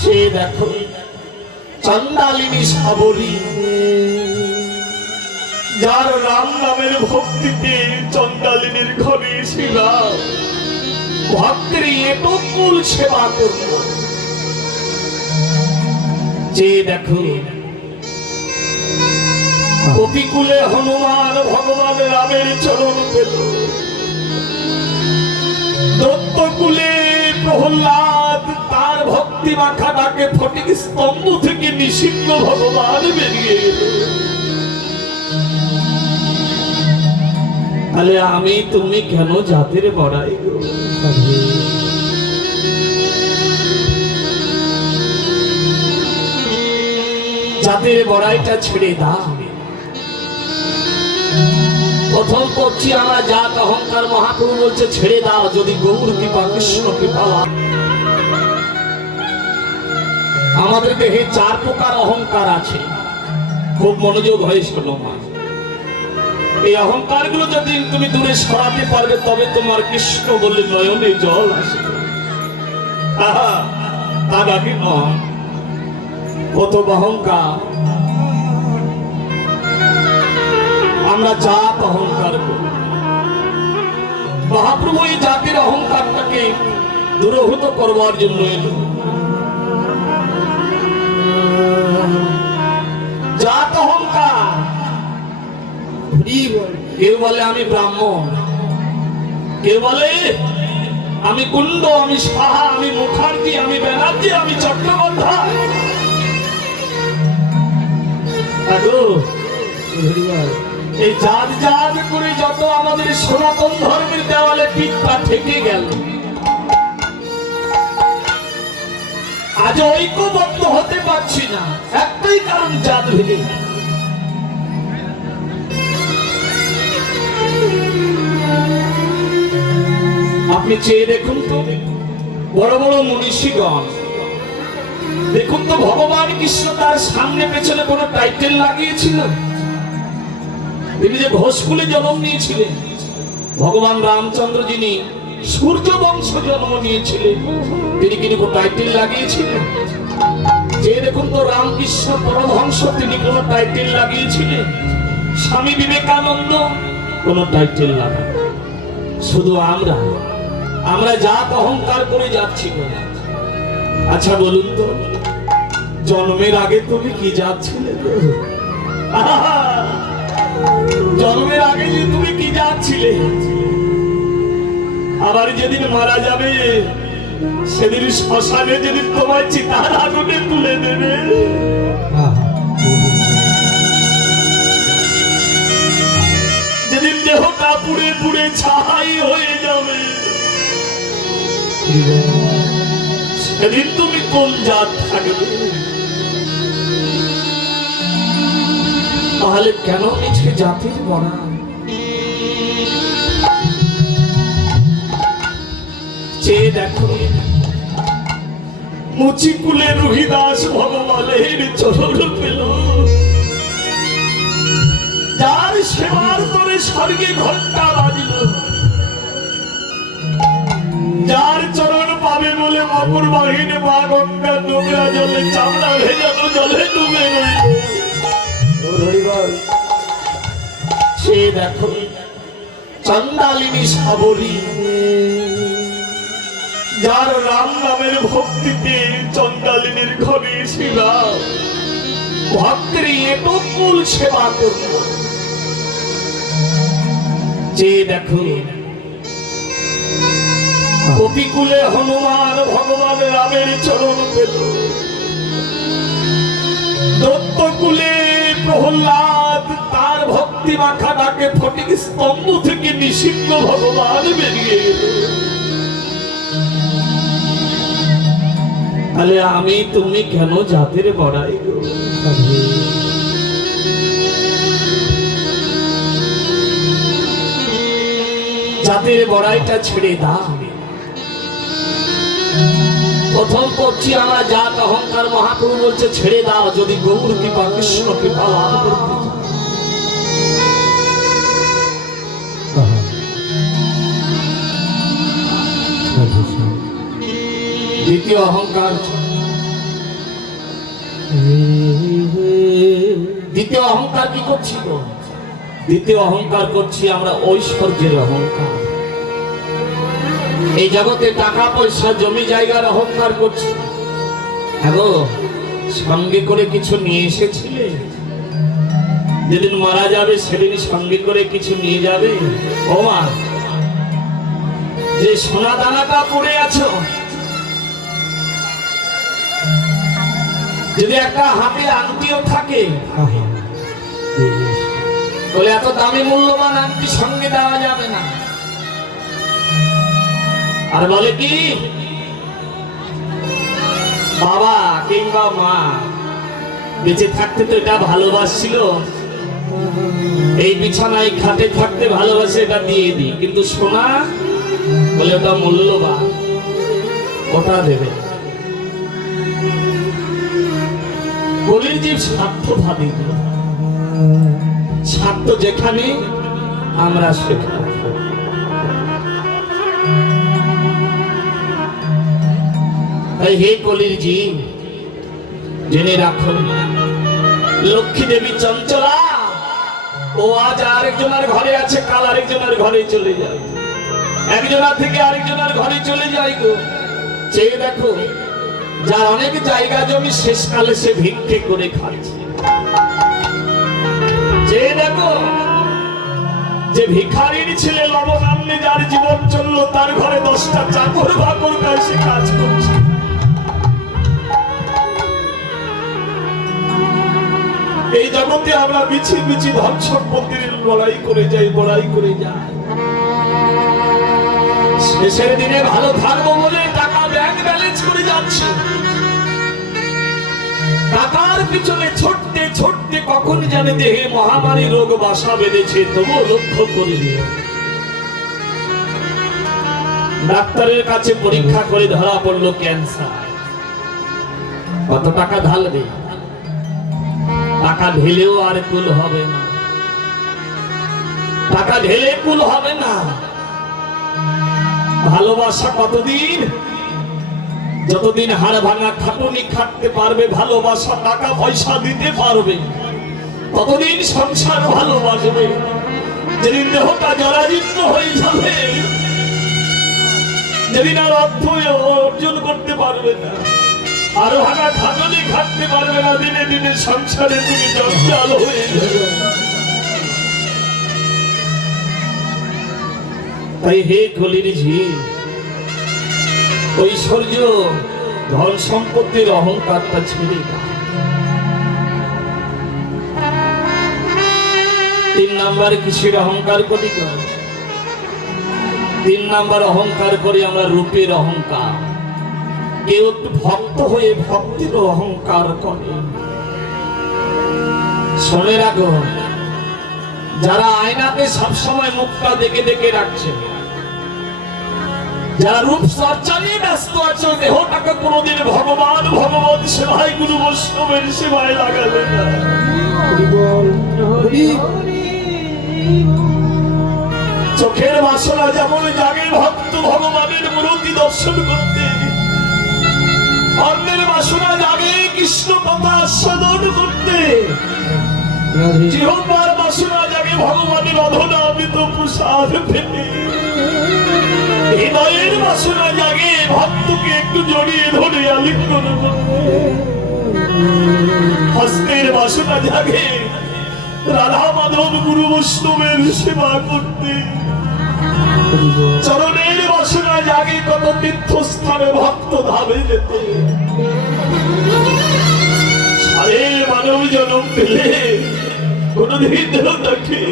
সে দেখো চন্ডালিনী সাবরী, যার রাম নামের ভক্তিতে চন্ডালিনীর ঘরে ছিলাম, ভক্তের এতকুল সেবা করব। যে দেখো কপিকুলে হনুমান ভগবান রামের চরণ পেল, দত্তকুলে প্রহ্লাদ তার ভক্তি মাখা ডাকে ফটিক স্তম্ভ থেকে নিষিদ্ধ ভগবান বেরিয়ে এল। তাহলে আমি তুমি কেন জাতির বড়াই গো? জাতির বড়াইটা ছেড়ে দাও। প্রথম করছি আমরা জাত অহংকার, মহাপ্রভু বলছে ছেড়ে দাও যদি গৌর কৃপা কৃষ্ণ কৃপা। আমাদের দেহে 4 প্রকার অহংকার আছে, খুব মনোযোগ হয়ে শোনো মা। এই অহংকার গুলো যদি তুমি দূরে সরাতে পারবে তবে তোমার কৃষ্ণ বললে নয়নে জল আসবে। তার আগে নয়, কত অহংকার। আমরা জাত অহংকার করি। মহাপ্রভু এই জাতির অহংকারটাকে দূরীভূত করবার জন্য এলো। জাত অহংকার, কেউ বলে আমি ব্রাহ্মণ, কেউ বলে আমি কুন্ড, আমি সাহা, আমি মুখার্জি, আমি ব্যানার্জি, আমি চট্টোপাধ্যায়। এই জাত জাত করে যত আমাদের সনাতন ধর্মের দেওয়ালে পিঠটা ঠেকে গেল, আজ ঐক্যবদ্ধ হতে পারছি না, একটাই কারণ জাত ভেঙে। আপনি চেয়ে দেখুন তো বড় বড় মনীষীগণ, দেখুন তো ভগবান কৃষ্ণ তার সামনে পেছনে কোনো টাইটেল লাগিয়েছিল? তিনি যে ঘোষকুলে জন্ম নিয়েছিলেন, ভগবান রামচন্দ্র যিনি সূর্য বংশ জন্ম নিয়েছিলেন, তিনি কি কোনো টাইটেল লাগিয়েছিলেন? যে দেখুন তো রামকৃষ্ণ পরমহংস, তিনি কোনো টাইটেল লাগিয়েছিলেন? স্বামী বিবেকানন্দ কোনো টাইটেল লাগান। শুধু আমরা জাত অহংকার করে যাচ্ছি। আচ্ছা বলুন তো, জন্মের আগে তুমি কি জাত ছিলে? জন্মের আগে যে তুমি কি জাত ছিলে? আবার যেদিন মারা যাবে সেদিন শ্মশানে যেদিন তোমার চিতার আগুনে তুলে দেবে, যেদিন দেহটা পুড়ে পুড়ে ছাই হয়ে যাবে, সেদিন তুমি কোন জাত থাকবে? তাহলে কেন নিজে জাতির বড়া? চেয়ে দেখো মুচিকুলে রুহিদাস ভগবানের চরণ পেল, যার সেবার করে স্বর্গে ঘন্টা বাজল, যার চরণ পাবে বলে অপর বাহিনী মা গঙ্গা নোংরা জলে চামড়া ভেজানো জলে ডুবে রইল। সে দেখো চন্ডালিনী সাবরী, যার রাম নামের ভক্তিতে চন্ডালিনীর ঘরে ছিলাম, ভক্তের এতকুল সেবা করব। যে দেখো কপিকুলে হনুমান ভগবান রামের চরণ পেল, দত্তকুলে প্রহ্লাদ তার ভক্তি মাখা ডাকে ফটিক স্তম্ভ থেকে নিষিদ্ধ ভগবান বেরিয়ে এল। তাহলে আমি তুমি কেন জাতির বড়াই গো? জাতির বড়াইটা ছেড়ে দাও। প্রথম করছি আমরা জাত অহংকার, মহাপ্রভু বলছে ছেড়ে দাও যদি গৌর কৃপা কৃষ্ণ কৃপা লাভ করতে চাও। দ্বিতীয় অহংকার, দ্বিতীয় অহংকার কি করছি গো? দ্বিতীয় অহংকার করছি আমরা ঐশ্বর্যের অহংকার। এই জগতে টাকা পয়সা জমি জায়গার অহংকার করছি। হ্যাঁ গো, সঙ্গে করে কিছু নিয়ে এসেছিলে? যেদিন মারা যাবে সেদিন সঙ্গে করে কিছু নিয়ে যাবে? ও মা, যে সোনা দানাটা পড়ে আছো, যদি একটা হাতে আংটিও থাকে, বলে এত দামি মূল্যবান আংটি সঙ্গে দেওয়া যাবে না। আর বলে কি, বাবা কিংবা মা বেঁচে থাকতে তো এটা ভালোবাসছিল, এই বিছানায় খাটে থাকতে ভালোবাসে, এটা দিয়ে দিই। কিন্তু সোনা বলে ওটা মূল্যবান, ওটা দেবে। কলির জীব স্বার্থভাবী, স্বার্থ যেখানে আমরা সেখানে। তাই হে কলির জীব, জেনে রাখুন, লক্ষ্মী দেবী চঞ্চলা, ও আজ আরেকজনের ঘরে আছে, কাল আরেকজনের ঘরে চলে যায়, একজনের থেকে আরেকজনের ঘরে চলে যায় গো। চেয়ে দেখো, যার অনেক জায়গা জমি শেষকালে সে ভিক্ষে করে খাচ্ছে। চেয়ে দেখো, যে ভিখারির ছেলে লবণান্নে যার জীবন চললো, তার ঘরে 10টা চাকর বাকর কাছে কাজ করছে। এই জগতে আমরা বিছি বিছি ধন সম্পত্তির লড়াই করে যাই, বড়াই করে যাই। শেষের দিনে ভালো থাকবো বলে টাকা ব্যাংক ব্যালেন্স করে যাচ্ছে, টাকার পিছনে ছুটতে ছুটতে কখন জানে দেহে মহামারী রোগ বাসা বেঁধেছে, তবুও লক্ষ্য করিনি। ডাক্তারের কাছে পরীক্ষা করে ধরা পড়লো ক্যান্সার। কত টাকা ঢালবে? টাকা ঢেলেও আর কুল হবে না, টাকা ঢেলে কুল হবে না। ভালোবাসা কতদিন? যতদিন হাড় ভাঙা খাটুনি খাটতে পারবে, ভালোবাসা টাকা পয়সা দিতে পারবে, ততদিন সংসার ভালোবাসবে। যেদিন দেহটা জরাজীর্ণ হয়ে যাবে, যেদিন আর অর্থ অর্জন করতে পারবে না, আর ভাঙা খাটুনি খাটতে পারবে না, দিনে দিনে সংসারে তুমি জঞ্জাল হয়ে যাবে। তাই হে কলির জীব, ঐশ্বর্য ধন সম্পত্তির অহংকারটা ছেড়ে দাও। 3 নাম্বার কিসের অহংকার করি? 3 নাম্বার অহংকার করি আমরা রূপের অহংকার। কেউ একটু ভক্ত হয়ে ভক্তির অহংকার করে। শুনে রাখো, যারা আয়নাতে সবসময় মুখটা দেখে দেখে রাখছে, যারা রূপ চর্চা নিয়ে ব্যস্ত আছে, দেহটাকে কোনোদিন ভগবান ভগবান সেবায় গুরু বৈষ্ণবের সেবায় লাগালে না। চোখের বাসনা যেমন জাগে ভক্ত ভগবানের মূর্তি দর্শন করতে, অন্যের বাসনা জাগে কৃষ্ণ কথা আস্বাদন করতে, জিহ্বার বাসনা জাগে ভগবানের অধনামিত প্রসাদ পেতে, হৃদয়ের বাসনা জাগে ভক্তকে একটু জড়িয়ে ধরে আলিঙ্গন করতে, হস্তের বাসনা জাগে রাধা মাধব গুরু বৈষ্ণবের সেবা করতে, চরণের বাসনা জাগে কত তীর্থস্থানে ভক্ত ধামে যেতে। সারে মানব জন্ম পেলে কোনদিন দেহটাকে